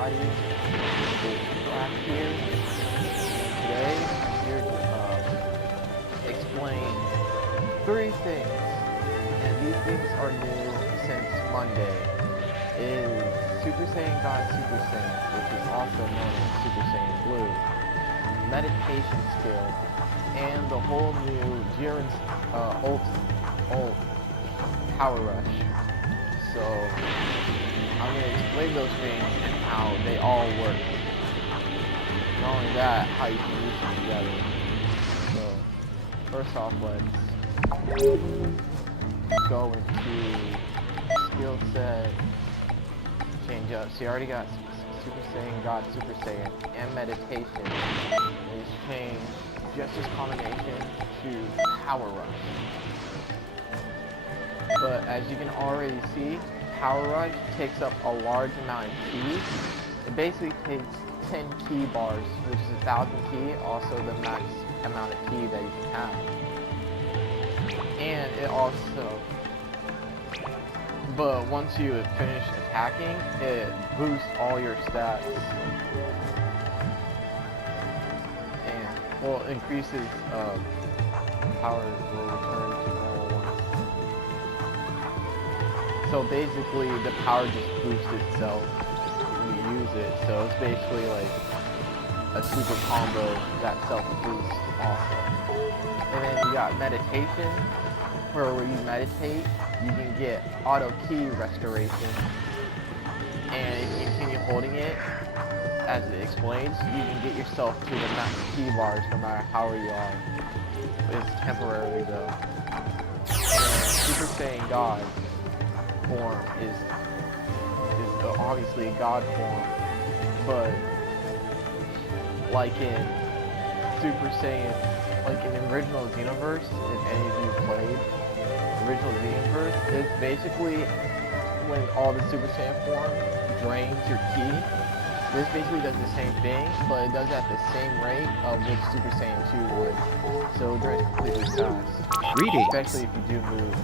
body. It's black here. Today, I'm here to explain 3 things, and these things are new since Monday. It is Super Saiyan God Super Saiyan, which is also known as Super Saiyan Blue, meditation skill, and the whole new Jiren's ult Power Rush. So I'm going to explain those things and how they all work. Not only that, how you can use them together. So first off, let's go into skill set, change up. So you already got Super Saiyan God Super Saiyan and meditation. Let's change just this combination to Power Rush. But as you can already see, Power Rush takes up a large amount of ki. It basically takes 10 ki bars, which is 1,000 ki, also the max amount of ki that you can have. And it also, but once you finish attacking, it boosts all your stats. And, well, increases power will return to normal once. So basically, the power just boosts itself when you use it. So it's basically like a super combo that self-boosts also. And then you got meditation, where when you meditate, you can get auto ki restoration. And if you continue holding it, as it explains, you can get yourself to the max ki bars no matter how you are. It's temporary though. And Super Saiyan God form is obviously God form, but like in Super Saiyan, like in the original XENOVERSE, if any of you played original XENOVERSE, it's basically when all the Super Saiyan form drains your ki. This basically does the same thing, but it does it at the same rate of which Super Saiyan 2 would. So it drains completely fast. Greetings. Especially if you do move.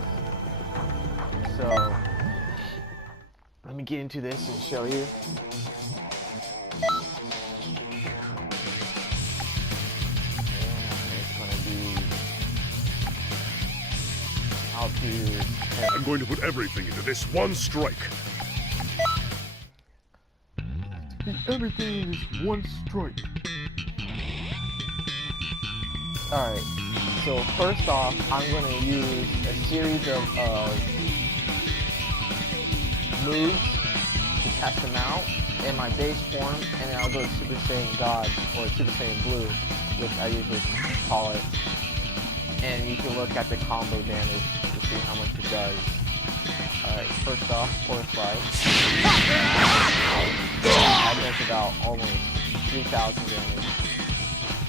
So let me get into this and show you. I'm going to put everything into this one strike. Everything in this one strike. Alright, so first off, I'm going to use a series of moves to test them out in my base form, and then I'll go to Super Saiyan God, or Super Saiyan Blue, which I usually call it. And you can look at the combo damage to see how much it does. Alright, first off, Force Life. That does about almost 3,000 damage.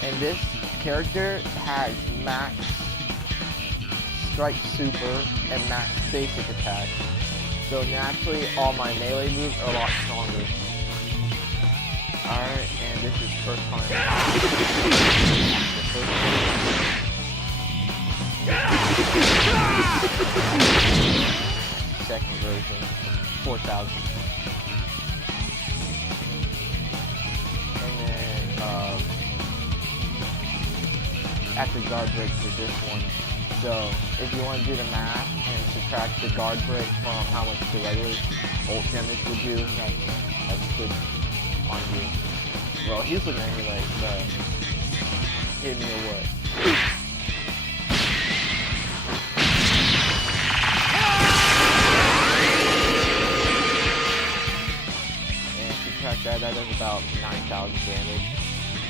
And this character has max Strike Super and max basic attack. So naturally, all my melee moves are a lot stronger. Alright, and this is first time. Second version, 4,000. And then, after guard break for this one. So, if you want to do the math and subtract the guard break from how much the regular ult damage would do, that's good on you. Well, he's looking at me like, hit me or what? That does about 9,000 damage.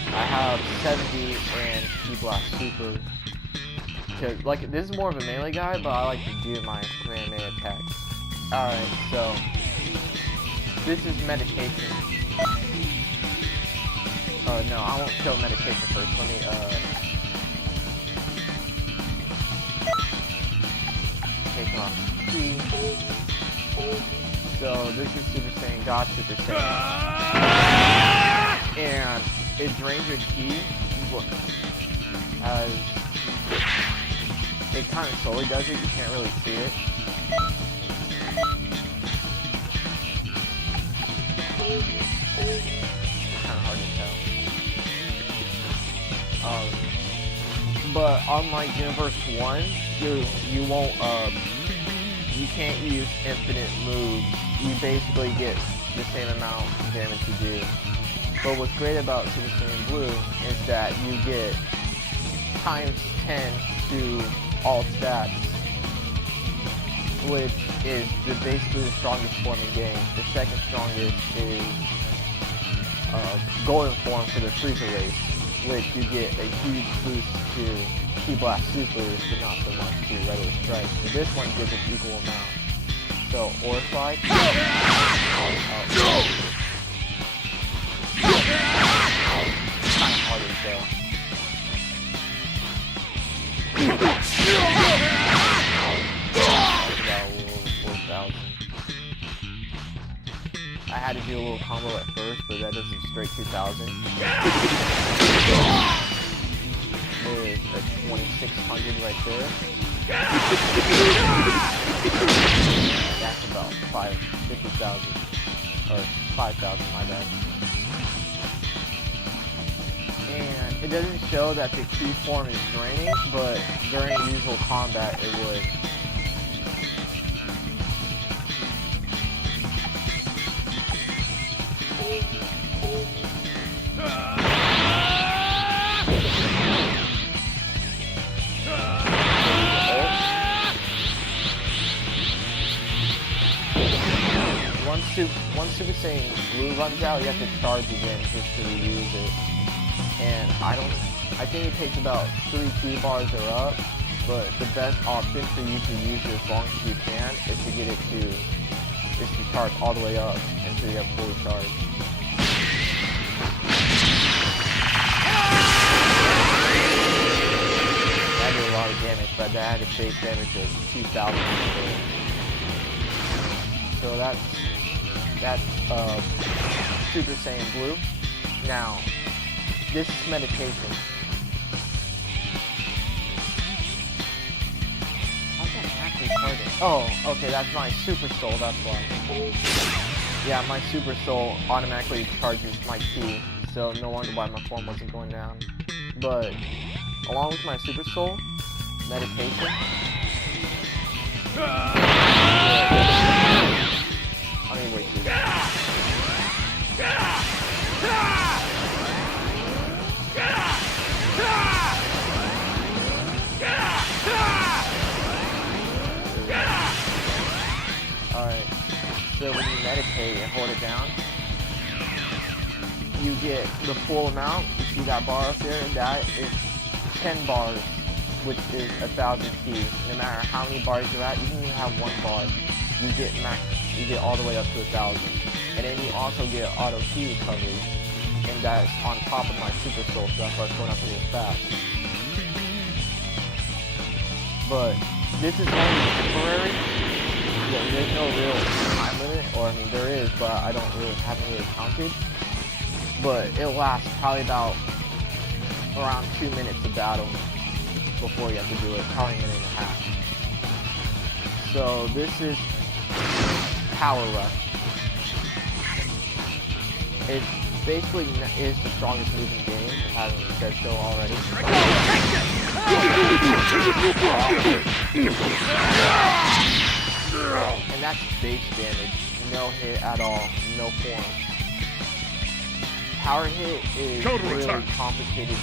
I have 70 and Ki Blast Super. Cause like this is more of a melee guy, but I like to do my Kamehameha attack. Alright, so this is meditation. No, I won't show meditation first. Let me take off Ki. So this is Super Saiyan God Super Saiyan. And it drains your ki as it kind of slowly does it, you can't really see it. But unlike Universe 1, you won't you can't use infinite moves. You basically get the same amount of damage you do. But what's great about Super Saiyan Blue is that you get times 10 to all stats, which is basically the strongest form in the game. The second strongest is Golden form for the Freezer race, which you get a huge boost to Ki-Blast Supers, but not so much to regular strikes. So this one gives an equal amount. So, Aura Slide. Kind of hard to show. About a little over 4,000. I had to do a little combo at first, but that does a straight 2,000. With a 2,600 right there. That's about 50,000. Or 5,000, my bad. And it doesn't show that the key form is draining, but during usual combat it would. Once Super Saiyan Blue runs out, you have to charge again just to reuse it. And I think it takes about 3 key bars or up, but the best option for you to use it as long as you can is to get it to charge all the way up until you have fully charged. That did a lot of damage, but that had a base damage of 2,000. So that's Super Saiyan Blue. Now, this is meditation. How's that actually charging? Oh, okay, that's my Super Soul, that's why. Yeah, my Super Soul automatically charges my ki, so no wonder why my form wasn't going down. But, along with my Super Soul, meditation. Let me wait through that. Alright, so when you meditate and hold it down, you get the full amount. You see that bar up there? That is 10 bars, which is 1,000 ki. No matter how many bars you're at, even if you have 1 bar, you get all the way up to 1,000. And then you also get auto ki recovery, and that's on top of my Super Soul, so that's why it's going up really fast. But this is only temporary. Yeah, there's no real time limit, or I mean there is, but I haven't really counted. But it'll last probably about around 2 minutes of battle before you have to do it, probably a minute and a half. So this is Power Rush. It basically is the strongest move in the game, if I haven't said so already. And that's base damage, no hit at all, no forms. Power hit is really complicated,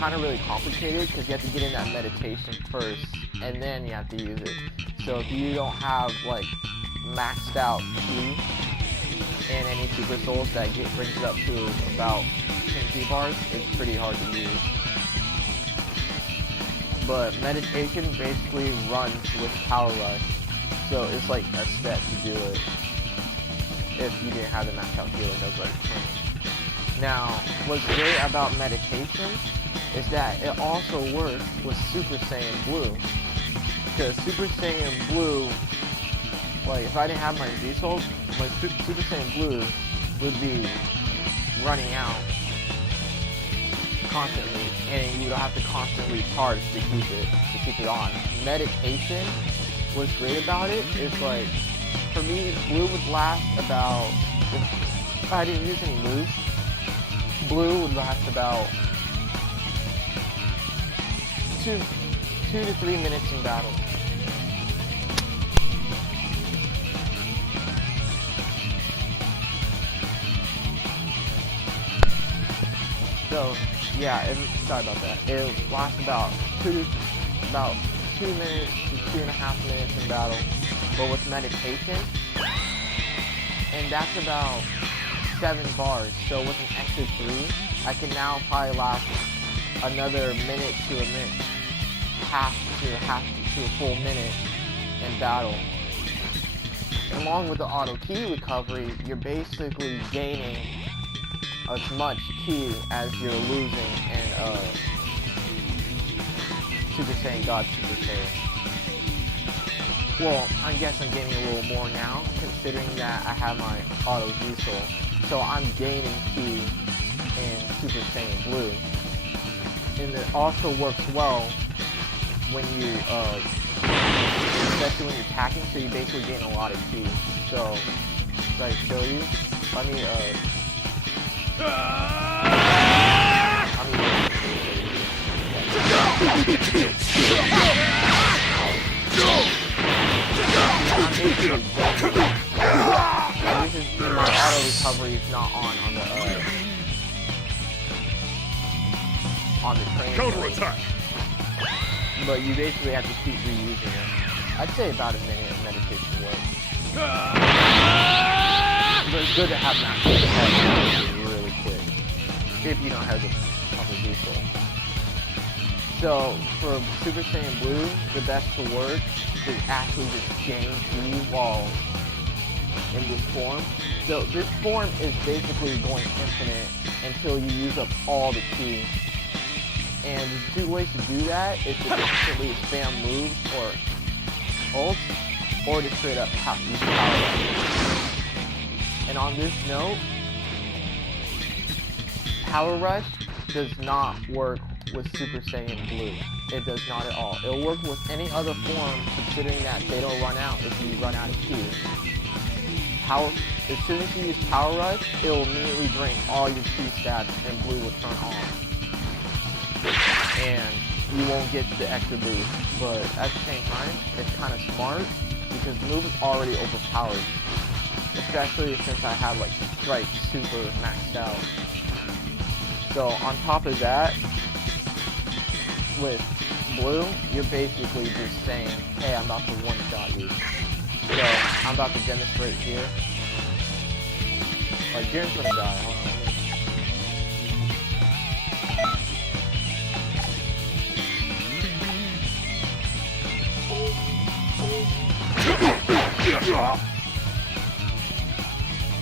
really complicated because you have to get in that meditation first, and then you have to use it. So if you don't have like maxed out ki and any Super Souls that brings it up to about 10 ki bars, it's pretty hard to use. But meditation basically runs with Power Rush, so it's like a step to do it if you didn't have the maxed out ki like I was like saying. Now, what's great about meditation is that it also works with Super Saiyan Blue. Because Super Saiyan Blue, like if I didn't have my Z-Soul, my Super Saiyan Blue would be running out constantly, and you would have to constantly charge to keep it on. Meditation, what's great about it is like, for me, Blue would last about, if I didn't use any moves, Blue would last about 2 to 3 minutes in battle. So yeah, sorry about that. It lasts about 2 minutes to 2.5 minutes in battle, but with meditation, and that's about 7 bars. So with an extra 3, I can now probably last another minute to a minute, half to a full minute in battle. And along with the auto ki recovery, you're basically gaining as much ki as you're losing in Super Saiyan God Super Saiyan. Well, I guess I'm gaining a little more now, considering that I have my auto Diesel. So I'm gaining ki in Super Saiyan Blue. And it also works well when you, especially when you're attacking, so you basically gain a lot of ki. So, should I show you? Let me, my auto recovery is not on the train. Counterattack! But you basically have to keep reusing it. I'd say about a minute of meditation work. But it's good to have max really quick, if you don't have the proper diesel. So for Super Saiyan Blue, the best to work is actually just gain ki while in this form. So this form is basically going infinite until you use up all the ki. And the 2 ways to do that is to constantly spam moves or ults, or to straight up use power up. And on this note, Power Rush does not work with Super Saiyan Blue. It does not at all. It'll work with any other form, considering that they don't run out if you run out of ki. As soon as you use Power Rush, it will immediately drain all your ki stats and Blue will turn on. And you won't get the extra boost. But at the same time, it's kind of smart because the move is already overpowered. Especially since I have like Strike super maxed out. So on top of that, with Blue, you're basically just saying, hey, I'm about to one-shot you. So I'm about to demonstrate here. Like, Jiren's gonna die. Hold on.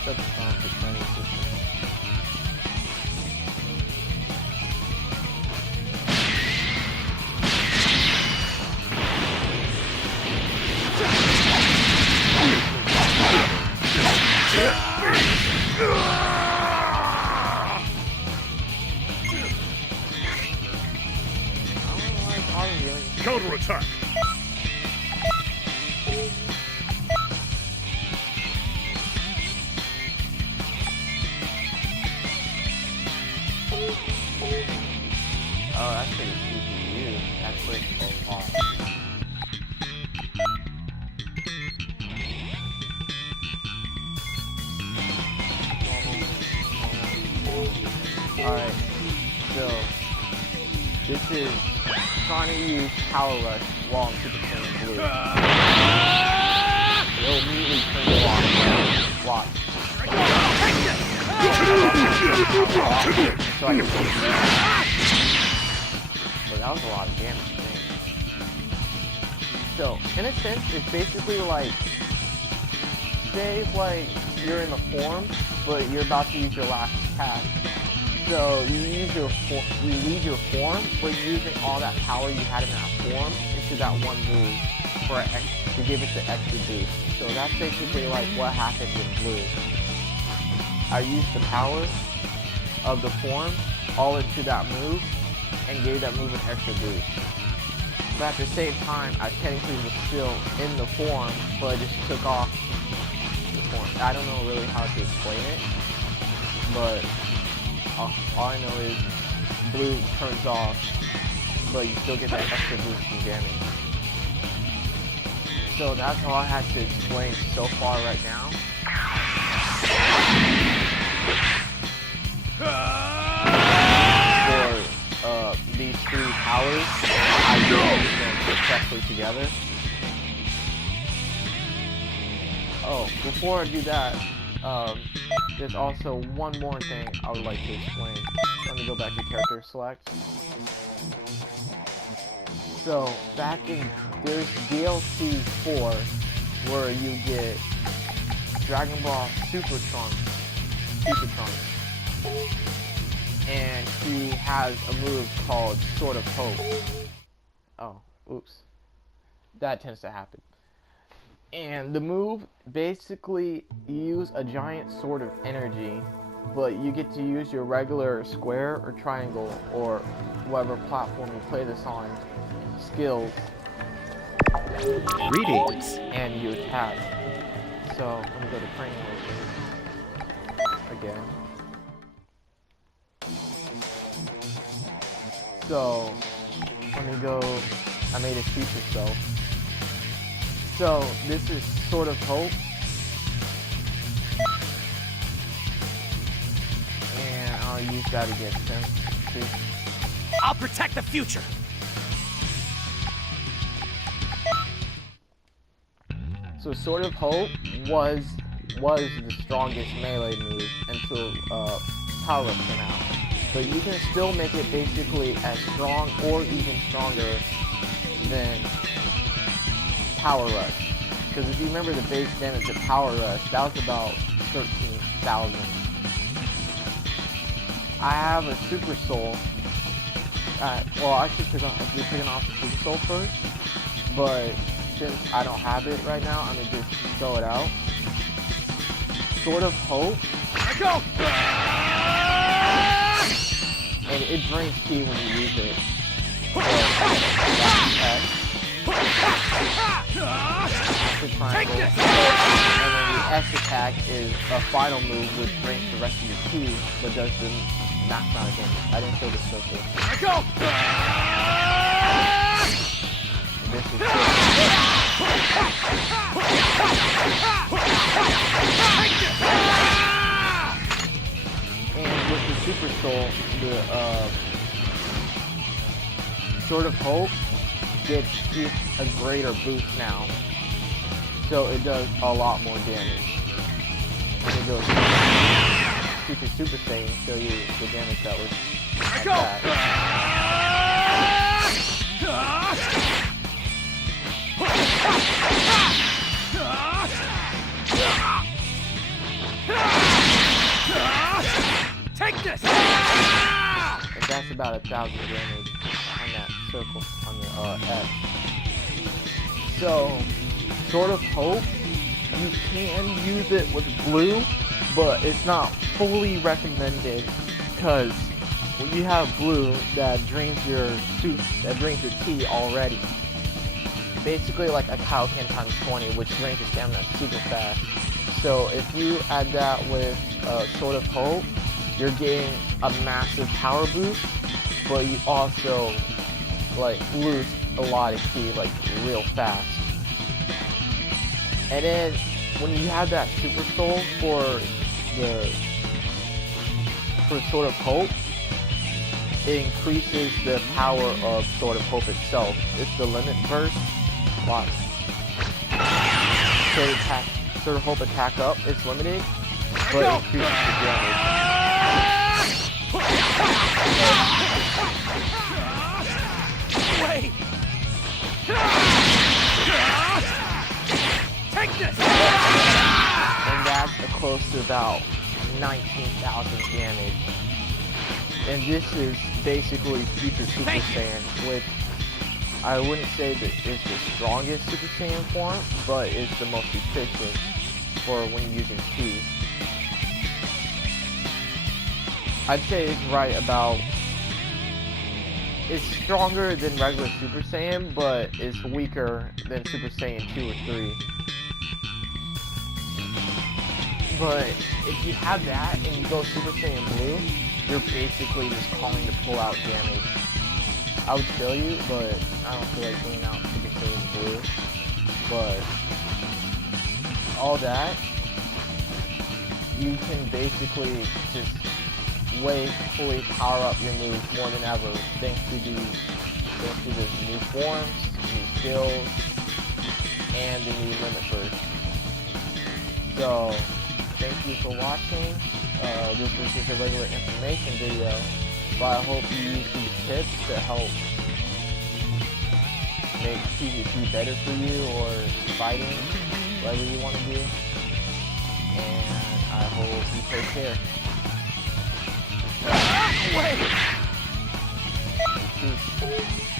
That's fine for training system. Counterattack! Oh, that's pretty CPU. That's pretty cool. Alright, so this is trying to use Power Rush while I'm Super Saiyan Blue. It'll immediately turn you off. Watch. So I can but that was a lot of damage. So, in a sense, it's basically like, say like you're in the form, but you're about to use your last attack. So you leave your form, but you're using all that power you had in that form into that one move to give it the extra boost. So that's basically like what happened in Blue. I used the power of the form all into that move and gave that move an extra boost. But at the same time, I technically was still in the form, but I just took off the form. I don't know really how to explain it, but all I know is Blue turns off but you still get that extra boost in damage. So that's all I have to explain so far right now. For these three powers, I use them successfully together. Oh, before I do that, there's also one more thing I would like to explain. Let me go back to character select. So, there's DLC 4 where you get Dragon Ball Super Trunks. And he has a move called Sword of Hope. Oh, oops. That tends to happen. And the move, basically, you use a giant sword of energy, but you get to use your regular square or triangle or whatever platform you play this on skills. Greetings. And you attack. So, let me go to training again. So, let me go, I made a future self. So, this is Sword of Hope. And I'll use that against him. See? I'll protect the future. So, Sword of Hope was the strongest melee move until Power Up came out. But you can still make it basically as strong or even stronger than Power Rush. Because if you remember the base damage of Power Rush, that was about 13,000. I have a Super Soul. Well, I should pick off the Super Soul first. But since I don't have it right now, I'm going to just throw it out. Sword of Hope. Let go! And it drains ki when you use it. So, Take this! And then the X attack is a final move which drains the rest of your ki, but does the max amount of damage. I didn't show the circle. Let go! This is and with the Super Soul, the Sword of Hope gets a greater boost now. So it does a lot more damage. Let me go Super Saiyan and show you the damage that was at that. Take this! And that's about 1,000 damage on that circle, on the X. So, Sword of Hope, you can use it with blue, but it's not fully recommended because when you have blue, that drains your ki already. Basically like a Kaioken times 20, which drains your stamina super fast. So if you add that with Sword of Hope, you're getting a massive power boost, but you also like lose a lot of ki like real fast. And then when you have that Super Soul for Sword of Hope, it increases the power of Sword of Hope itself. It's the limit burst. Watch. Sword of Hope attack up, it's limited, but it increases the damage. Wait! Take this! And that's close to about 19,000 damage. And this is basically Future Super Saiyan, which I wouldn't say that it's the strongest Super Saiyan form, but it's the most efficient for when using ki. I'd say it's right about... It's stronger than regular Super Saiyan, but it's weaker than Super Saiyan 2 or 3. But if you have that and you go Super Saiyan Blue, you're basically just calling to pull out damage. I would show you, but I don't feel like bringing out Super Saiyan Blue. But all that, you can basically just fully power up your moves more than ever thanks to the new forms, new skills, and the new limit burst. So, thank you for watching. This was just a regular information video, but I hope you use these tips to help make PvP better for you or fighting, whatever you want to do. And I hope you take care. Wait! Peace.